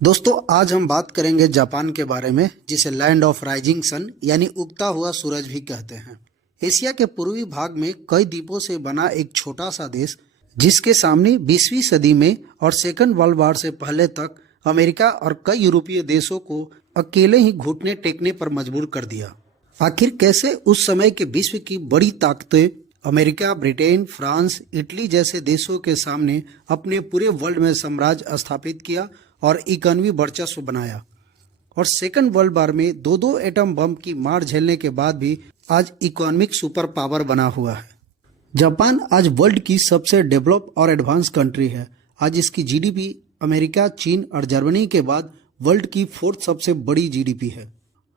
दोस्तों आज हम बात करेंगे जापान के बारे में, जिसे लैंड ऑफ राइजिंग सन यानी उगता हुआ सूरज भी कहते हैं। एशिया के पूर्वी भाग में कई द्वीपों से बना एक छोटा सा देश, जिसके सामने 20वीं सदी में और सेकंड वर्ल्ड वॉर से पहले तक अमेरिका और कई यूरोपीय देशों को अकेले ही घुटने टेकने पर मजबूर कर दिया। आखिर कैसे उस समय के विश्व की बड़ी ताकतें अमेरिका, ब्रिटेन, फ्रांस, इटली जैसे देशों के सामने अपने पूरे वर्ल्ड में साम्राज्य स्थापित किया और इकोनॉमी वर्चस्व बनाया, और सेकंड वर्ल्ड वॉर में दो एटम बम की मार झेलने के बाद भी आज इकोनॉमिक सुपर पावर बना हुआ है। जापान आज वर्ल्ड की सबसे डेवलप और एडवांस कंट्री है। आज इसकी जीडीपी अमेरिका, चीन और जर्मनी के बाद वर्ल्ड की 4th सबसे बड़ी जीडीपी है।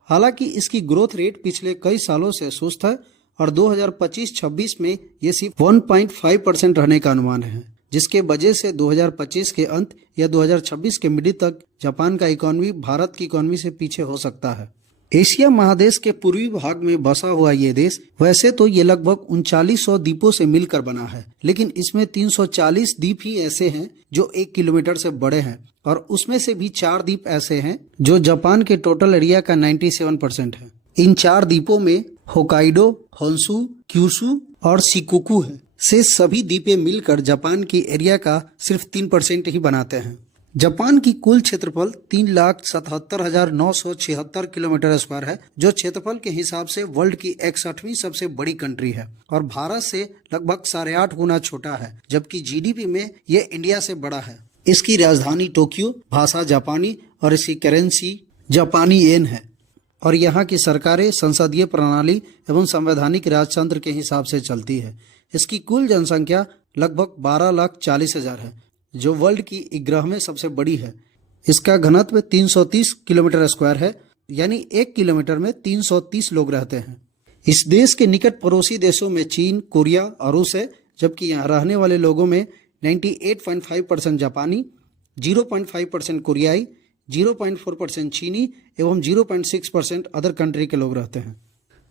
हालांकि इसकी ग्रोथ रेट पिछले कई सालों से सुस्त है और 2025-26 में ये सिर्फ 1.5% रहने का अनुमान है, जिसके वजह से 2025 के अंत या 2026 के मिड तक जापान का इकोनॉमी भारत की इकोनॉमी से पीछे हो सकता है। एशिया महादेश के पूर्वी भाग में बसा हुआ ये देश, वैसे तो ये लगभग 3900 द्वीपों से मिलकर बना है, लेकिन इसमें 340 द्वीप ही ऐसे हैं जो 1 किलोमीटर से बड़े हैं, और उसमें से भी 4 द्वीप ऐसे हैं जो जापान के टोटल एरिया का 97% है। इन 4 द्वीपों में होकाइडो, होन्शु, क्यूशु और शिकोकू है। से सभी द्वीपें मिलकर जापान की एरिया का सिर्फ 3% ही बनाते हैं। जापान की कुल क्षेत्रफल 3,77,976 किलोमीटर स्क्वायर है, जो क्षेत्रफल के हिसाब से वर्ल्ड की 61वीं सबसे बड़ी कंट्री है और भारत से लगभग 8.5 गुना छोटा है, जबकि जीडीपी में यह इंडिया से बड़ा है। इसकी राजधानी टोक्यो, भाषा जापानी और इसकी करेंसी जापानी येन है, और यहाँ की सरकारें संसदीय प्रणाली एवं संवैधानिक राजतंत्र के हिसाब से चलती है। इसकी कुल जनसंख्या लगभग 12,40,000 है, जो वर्ल्ड की 11 में सबसे बड़ी है। इसका घनत्व 330 किलोमीटर स्क्वायर है, यानी 1 किलोमीटर में 330 लोग रहते हैं। इस देश के निकट पड़ोसी देशों में चीन, कोरिया और रूस है, जबकि यहाँ रहने वाले लोगों में 98.5% जापानी, 0.5% कोरियाई, 0.4% चीनी एवं 0.6% अदर कंट्री के लोग रहते हैं।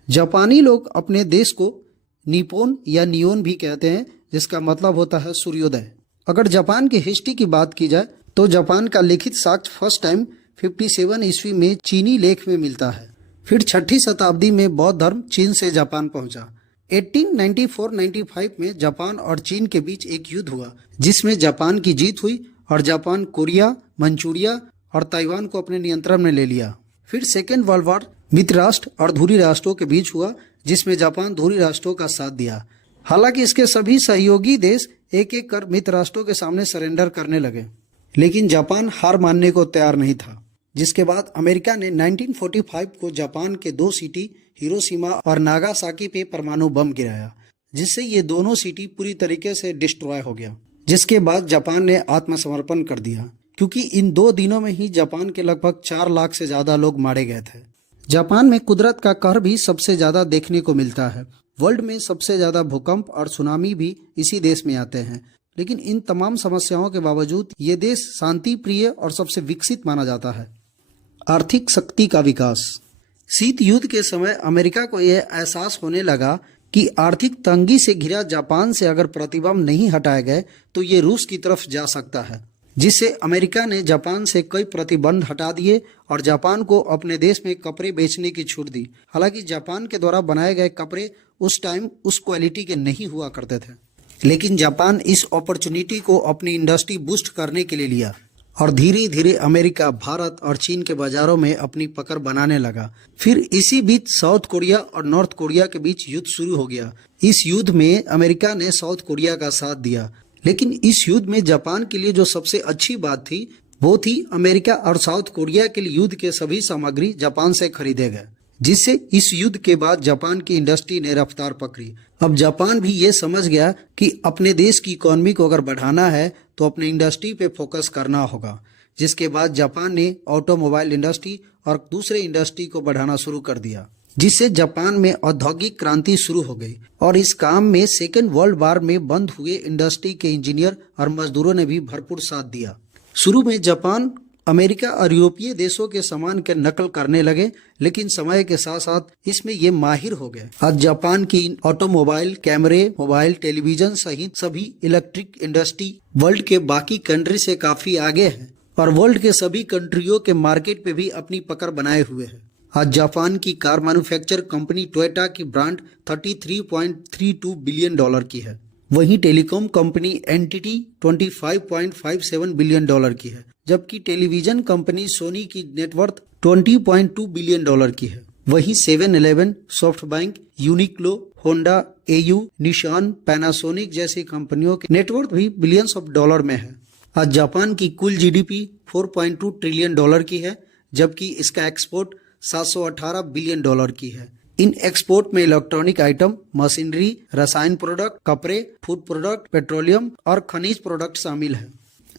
जापानी लोग अपने देश को निपोन या नियोन भी कहते हैं, जिसका मतलब होता है सूर्योदय। अगर जापान की हिस्ट्री की बात की जाए तो जापान का लिखित साक्ष्य फर्स्ट टाइम 57 ईस्वी में चीनी लेख में मिलता है। फिर 6ठी शताब्दी में बौद्ध धर्म चीन से जापान पहुंचा। 1894-95 में जापान और चीन के बीच एक युद्ध हुआ, जिसमें जापान की जीत हुई और जापान कोरिया, मंचूरिया और ताइवान को अपने नियंत्रण में ले लिया। फिर सेकेंड वर्ल्ड वॉर मित्र राष्ट्र और धुरी राष्ट्रों के बीच हुआ, जिसमें जापान धुरी राष्ट्रों का साथ दिया। हालांकि इसके सभी सहयोगी देश एक एक कर मित्र राष्ट्रों के सामने सरेंडर करने लगे, लेकिन जापान हार मानने को तैयार नहीं था। जिसके बाद अमेरिका ने 1945 को जापान के 2 सिटी हिरोशिमा और नागासाकी पे परमाणु बम गिराया, जिससे ये दोनों सिटी पूरी तरीके से डिस्ट्रॉय हो गया। जिसके बाद जापान ने आत्मसमर्पण कर दिया, क्योंकि इन 2 दिनों में ही जापान के लगभग 4 लाख से ज्यादा लोग मारे गए थे। जापान में कुदरत का कहर भी सबसे ज्यादा देखने को मिलता है। वर्ल्ड में सबसे ज्यादा भूकंप और सुनामी भी इसी देश में आते हैं, लेकिन इन तमाम समस्याओं के बावजूद ये देश शांति प्रिय और सबसे विकसित माना जाता है। आर्थिक शक्ति का विकास। शीत युद्ध के समय अमेरिका को यह एहसास होने लगा कि आर्थिक तंगी से घिरा जापान से अगर प्रतिबंध नहीं हटाए गए तो ये रूस की तरफ जा सकता है, जिससे अमेरिका ने जापान से कई प्रतिबंध हटा दिए और जापान को अपने देश में कपड़े बेचने की छूट दी। हालांकि जापान के द्वारा बनाए गए कपड़े उस टाइम उस क्वालिटी के नहीं हुआ करते थे, लेकिन जापान इस अपॉर्चुनिटी को अपनी इंडस्ट्री बूस्ट करने के लिए लिया और धीरे धीरे अमेरिका, भारत और चीन के बाजारों में अपनी पकड़ बनाने लगा। फिर इसी बीच साउथ कोरिया और नॉर्थ कोरिया के बीच युद्ध शुरू हो गया। इस युद्ध में अमेरिका ने साउथ कोरिया का साथ दिया, लेकिन इस युद्ध में जापान के लिए जो सबसे अच्छी बात थी वो थी अमेरिका और साउथ कोरिया के लिए युद्ध के सभी सामग्री जापान से खरीदे गए, जिससे इस युद्ध के बाद जापान की इंडस्ट्री ने रफ्तार पकड़ी। अब जापान भी ये समझ गया कि अपने देश की इकोनॉमी को अगर बढ़ाना है तो अपने इंडस्ट्री पे फोकस करना होगा, जिसके बाद जापान ने ऑटोमोबाइल इंडस्ट्री और दूसरे इंडस्ट्री को बढ़ाना शुरू कर दिया, जिससे जापान में औद्योगिक क्रांति शुरू हो गई। और इस काम में सेकेंड वर्ल्ड वॉर में बंद हुए इंडस्ट्री के इंजीनियर और मजदूरों ने भी भरपूर साथ दिया। शुरू में जापान अमेरिका और यूरोपीय देशों के सामान के नकल करने लगे, लेकिन समय के साथ साथ इसमें ये माहिर हो गए। आज जापान की ऑटोमोबाइल, कैमरे, मोबाइल, टेलीविजन सहित सभी इलेक्ट्रिक इंडस्ट्री वर्ल्ड के बाकी कंट्री से काफी आगे है और वर्ल्ड के सभी कंट्रियों के मार्केट पे भी अपनी पकड़ बनाए हुए है। आज जापान की कार मैन्युफैक्चर कंपनी टोयोटा की ब्रांड $33.32 बिलियन की है। वहीं टेलीकॉम कंपनी एनटीटी $25.57 बिलियन की है, जबकि टेलीविजन कंपनी सोनी की नेटवर्थ $20.2 बिलियन की है। वहीं 7-Eleven, SoftBank, Uniqlo, Honda, AU, निशान, पैनासोनिक जैसी कंपनियों के नेटवर्थ भी बिलियंस ऑफ डॉलर में है। आज जापान की कुल जीडीपी $4.2 ट्रिलियन की है, जबकि इसका एक्सपोर्ट $718 बिलियन की है। इन एक्सपोर्ट में इलेक्ट्रॉनिक आइटम, मशीनरी, रसायन प्रोडक्ट, कपड़े, फूड प्रोडक्ट, पेट्रोलियम और खनिज प्रोडक्ट शामिल है।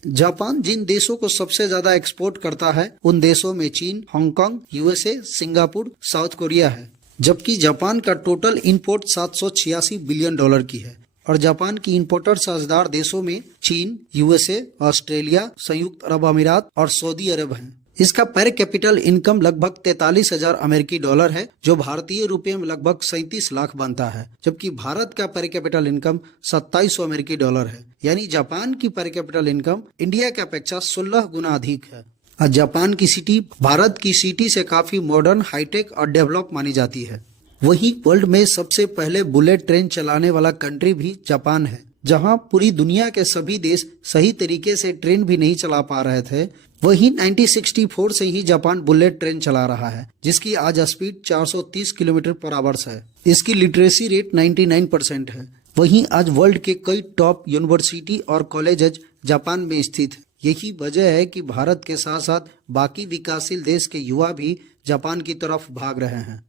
जापान जिन देशों को सबसे ज्यादा एक्सपोर्ट करता है उन देशों में चीन, Hong Kong, USA, Singapore, south Korea है। जबकि जापान का टोटल इंपोर्ट $786 बिलियन की है और जापान की इंपोर्टर साझेदार देशों में चीन, यूएसए, ऑस्ट्रेलिया, संयुक्त अरब अमीरात और सऊदी अरब हैं। इसका पर कैपिटल इनकम लगभग 43,000 अमेरिकी डॉलर है, जो भारतीय रुपये में लगभग 37 लाख बनता है, जबकि भारत का पर कैपिटल इनकम 2700 अमेरिकी डॉलर है। यानी जापान की पर कैपिटल इनकम इंडिया की अपेक्षा 16 गुना अधिक है। आज जापान की सिटी भारत की सिटी से काफी मॉडर्न, हाईटेक और डेवलप मानी जाती है। वहीं वर्ल्ड में सबसे पहले बुलेट ट्रेन चलाने वाला कंट्री भी जापान है। जहां पूरी दुनिया के सभी देश सही तरीके से ट्रेन भी नहीं चला पा रहे थे, वहीं 1964 से ही जापान बुलेट ट्रेन चला रहा है, जिसकी आज स्पीड 430 किलोमीटर पर आवर्स है। इसकी लिटरेसी रेट 99% है। वहीं आज वर्ल्ड के कई टॉप यूनिवर्सिटी और कॉलेजेज जापान में स्थित है। यही वजह है कि भारत के साथ साथ बाकी विकासशील देश के युवा भी जापान की तरफ भाग रहे हैं।